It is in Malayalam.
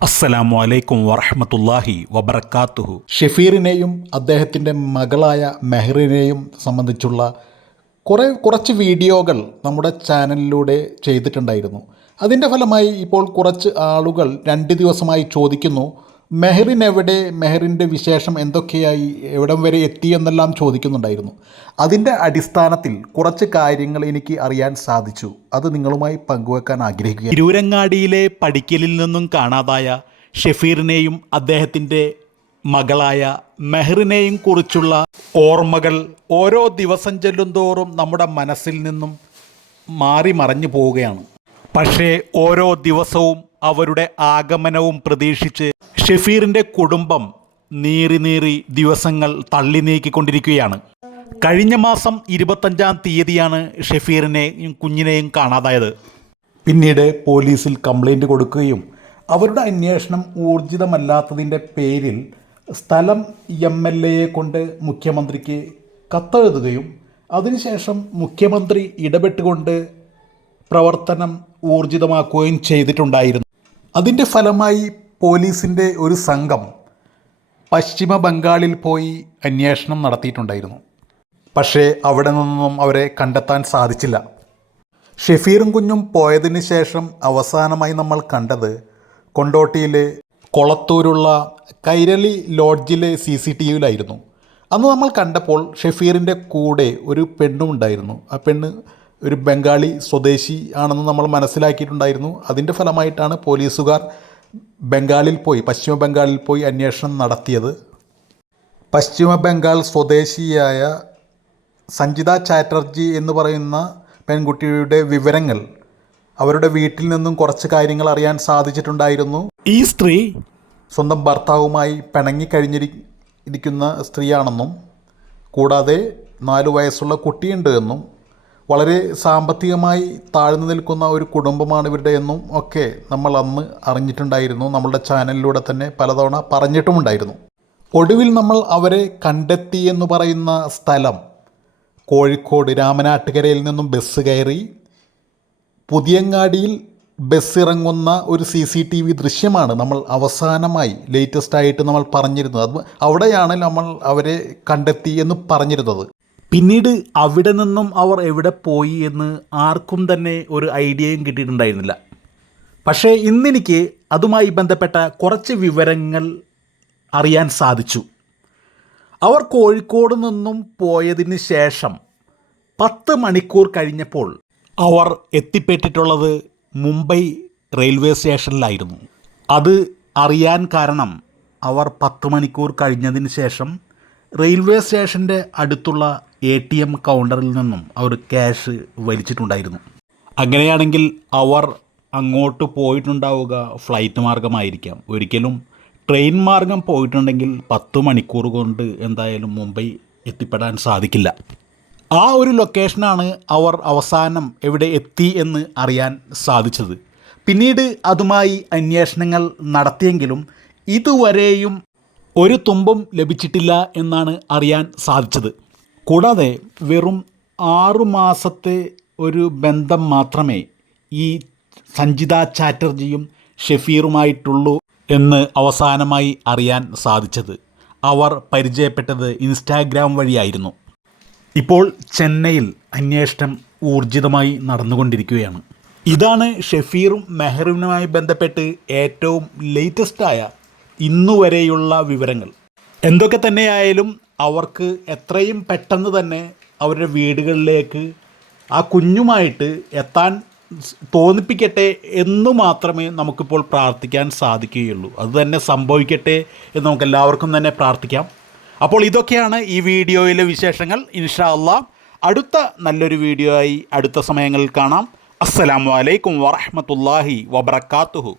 അസ്സലാമു അലൈക്കും വറഹമത്തല്ലാഹി വബർക്കാത്തുഹു ഷെഫീറിനെയും അദ്ദേഹത്തിന്റെ മകളായ മെഹറിനെയും സംബന്ധിച്ചുള്ള കുറേ കുറച്ച് വീഡിയോകൾ നമ്മുടെ ചാനലിലൂടെ ചെയ്തിട്ടുണ്ടായിരുന്നു. അതിന്റെ ഫലമായി ഇപ്പോൾ കുറച്ച് ആളുകൾ രണ്ട് ദിവസമായി ചോദിക്കുന്നു മെഹറിൻ എവിടെ മെഹറിന്റെ വിശേഷം എന്തൊക്കെയായി എവിടം വരെ എത്തി എന്നെല്ലാം ചോദിക്കുന്നുണ്ടായിരുന്നു. അതിന്റെ അടിസ്ഥാനത്തിൽ കുറച്ച് കാര്യങ്ങൾ എനിക്ക് അറിയാൻ സാധിച്ചു. അത് നിങ്ങളുമായി പങ്കുവെക്കാൻ ആഗ്രഹിക്കുക തിരൂരങ്ങാടിയിലെ പടിക്കലിൽ നിന്നും കാണാതായ ഷെഫീറിനെയും അദ്ദേഹത്തിന്റെ മകളായ മെഹറിനെയും കുറിച്ചുള്ള ഓർമ്മകൾ ഓരോ ദിവസം ചെല്ലുന്തോറും നമ്മുടെ മനസ്സിൽ നിന്നും മാറി മറഞ്ഞു പോവുകയാണ്. പക്ഷേ ഓരോ ദിവസവും അവരുടെ ആഗമനവും പ്രതീക്ഷിച്ച് ഷെഫീറിന്റെ കുടുംബം നീറി നീറി ദിവസങ്ങൾ തള്ളി നീക്കിക്കൊണ്ടിരിക്കുകയാണ്. കഴിഞ്ഞ മാസം ഇരുപത്തഞ്ചാം തീയതിയാണ് ഷെഫീറിനെയും കുഞ്ഞിനെയും കാണാതായത്. പിന്നീട് പോലീസിൽ കംപ്ലൈന്റ് കൊടുക്കുകയും അവരുടെ അന്വേഷണം ഊർജിതമല്ലാത്തതിന്റെ പേരിൽ സ്ഥലം എം എൽ എയെ കൊണ്ട് മുഖ്യമന്ത്രിക്ക് കത്തെഴുതുകയും അതിനുശേഷം മുഖ്യമന്ത്രി ഇടപെട്ടുകൊണ്ട് പ്രവർത്തനം ഊർജിതമാക്കുകയും ചെയ്തിട്ടുണ്ടായിരുന്നു. അതിന്റെ ഫലമായി പോലീസിന്റെ ഒരു സംഘം പശ്ചിമ ബംഗാളിൽ പോയി അന്വേഷണം നടത്തിയിട്ടുണ്ടായിരുന്നു. പക്ഷേ അവിടെ നിന്നും അവരെ കണ്ടെത്താൻ സാധിച്ചില്ല. ഷെഫീറും കുഞ്ഞും പോയതിന് ശേഷം അവസാനമായി നമ്മൾ കണ്ടത് കൊണ്ടോട്ടിയിലെ കൊളത്തൂരുള്ള കൈരളി ലോഡ്ജിലെ സി സി ടി വിയിലായിരുന്നു. അന്ന് നമ്മൾ കണ്ടപ്പോൾ ഷെഫീറിന്റെ കൂടെ ഒരു പെണ്ണും ഉണ്ടായിരുന്നു. ആ പെണ്ണ് ഒരു ബംഗാളി സ്വദേശി ആണെന്ന് നമ്മൾ മനസ്സിലാക്കിയിട്ടുണ്ടായിരുന്നു. അതിന്റെ ഫലമായിട്ടാണ് പോലീസുകാർ ബംഗാളിൽ പോയി പശ്ചിമ ബംഗാളിൽ പോയി അന്വേഷണം നടത്തിയത് പശ്ചിമ ബംഗാൾ സ്വദേശിയായ സഞ്ജിത ചാറ്റർജി എന്ന് പറയുന്ന പെൺകുട്ടിയുടെ വിവരങ്ങൾ അവരുടെ വീട്ടിൽ നിന്നും കുറച്ച് കാര്യങ്ങൾ അറിയാൻ സാധിച്ചിട്ടുണ്ടായിരുന്നു. ഈ സ്ത്രീ സ്വന്തം ഭർത്താവുമായി പിണങ്ങിക്കഴിഞ്ഞിരി ഇരിക്കുന്ന സ്ത്രീയാണെന്നും കൂടാതെ നാലു വയസ്സുള്ള കുട്ടിയുണ്ട് എന്നും വളരെ സാമ്പത്തികമായി താഴ്ന്നു നിൽക്കുന്ന ഒരു കുടുംബമാണ് ഇവരുടെ എന്നും ഒക്കെ നമ്മൾ അന്ന് അറിഞ്ഞിട്ടുണ്ടായിരുന്നു. നമ്മളുടെ ചാനലിലൂടെ തന്നെ പലതവണ പറഞ്ഞിട്ടുമുണ്ടായിരുന്നു. ഒടുവിൽ നമ്മൾ അവരെ കണ്ടെത്തി എന്ന് പറയുന്ന സ്ഥലം കോഴിക്കോട് രാമനാട്ടുകരയിൽ നിന്നും ബസ് കയറി പുതിയങ്ങാടിയിൽ ബസ് ഇറങ്ങുന്ന ഒരു സി സി ടി വി ദൃശ്യമാണ് നമ്മൾ അവസാനമായി ലേറ്റസ്റ്റ് ആയിട്ട് നമ്മൾ പറഞ്ഞിരുന്നത്. അത് അവിടെയാണ് നമ്മൾ അവരെ കണ്ടെത്തി എന്ന് പറഞ്ഞിരുന്നത്. പിന്നീട് അവിടെ നിന്നും അവർ എവിടെ പോയി എന്ന് ആർക്കും തന്നെ ഒരു ഐഡിയയും കിട്ടിയിട്ടുണ്ടായിരുന്നില്ല. പക്ഷേ ഇന്നെനിക്ക് അതുമായി ബന്ധപ്പെട്ട കുറച്ച് വിവരങ്ങൾ അറിയാൻ സാധിച്ചു. അവർ കോഴിക്കോട് നിന്നും പോയതിന് ശേഷം പത്ത് മണിക്കൂർ കഴിഞ്ഞപ്പോൾ അവർ എത്തിപ്പെട്ടിട്ടുള്ളത് മുംബൈ റെയിൽവേ സ്റ്റേഷനിലായിരുന്നു. അത് അറിയാൻ കാരണം അവർ പത്ത് മണിക്കൂർ കഴിഞ്ഞതിന് ശേഷം റെയിൽവേ സ്റ്റേഷന്റെ അടുത്തുള്ള എ ടി എം കൗണ്ടറിൽ നിന്നും അവർ ക്യാഷ് വലിച്ചിട്ടുണ്ടായിരുന്നു. അങ്ങനെയാണെങ്കിൽ അവർ അങ്ങോട്ട് പോയിട്ടുണ്ടാവുക ഫ്ലൈറ്റ് മാർഗമായിരിക്കാം. ഒരിക്കലും ട്രെയിൻ മാർഗം പോയിട്ടുണ്ടെങ്കിൽ പത്ത് മണിക്കൂർ കൊണ്ട് എന്തായാലും മുംബൈ എത്തിപ്പെടാൻ സാധിക്കില്ല. ആ ഒരു ലൊക്കേഷനാണ് അവർ അവസാനം എവിടെ എത്തി എന്ന് അറിയാൻ സാധിച്ചത്. പിന്നീട് അതുമായി അന്വേഷണങ്ങൾ നടത്തിയെങ്കിലും ഇതുവരെയും ഒരു തുമ്പും ലഭിച്ചിട്ടില്ല എന്നാണ് അറിയാൻ സാധിച്ചത്. കൂടാതെ വെറും ആറുമാസത്തെ ഒരു ബന്ധം മാത്രമേ ഈ സഞ്ജിത ചാറ്റർജിയും ഷെഫീറുമായിട്ടുള്ളൂ എന്ന് അവസാനമായി അറിയാൻ സാധിച്ചത്. അവർ പരിചയപ്പെട്ടത് ഇൻസ്റ്റാഗ്രാം വഴിയായിരുന്നു. ഇപ്പോൾ ചെന്നൈയിൽ അന്വേഷണം ഊർജിതമായി നടന്നുകൊണ്ടിരിക്കുകയാണ്. ഇതാണ് ഷെഫീറും മെഹറിനുമായി ബന്ധപ്പെട്ട് ഏറ്റവും ലേറ്റസ്റ്റായ ഇന്നുവരെയുള്ള വിവരങ്ങൾ. എന്തൊക്കെ തന്നെയായാലും അവർക്ക് എത്രയും പെട്ടെന്ന് തന്നെ അവരുടെ വീടുകളിലേക്ക് ആ കുഞ്ഞുമായിട്ട് എത്താൻ തോന്നിപ്പിക്കട്ടെ എന്ന് മാത്രമേ നമുക്കിപ്പോൾ പ്രാർത്ഥിക്കാൻ സാധിക്കുകയുള്ളൂ. അത് തന്നെ സംഭവിക്കട്ടെ എന്ന് നമുക്ക് എല്ലാവർക്കും തന്നെ പ്രാർത്ഥിക്കാം. അപ്പോൾ ഇതൊക്കെയാണ് ഈ വീഡിയോയിലെ വിശേഷങ്ങൾ. ഇൻഷാ അള്ളാ അടുത്ത നല്ലൊരു വീഡിയോ ആയി അടുത്ത സമയങ്ങളിൽ കാണാം. അസ്സലാമു അലൈക്കും വറഹ്മത്തുള്ളാഹി വബറകാതുഹു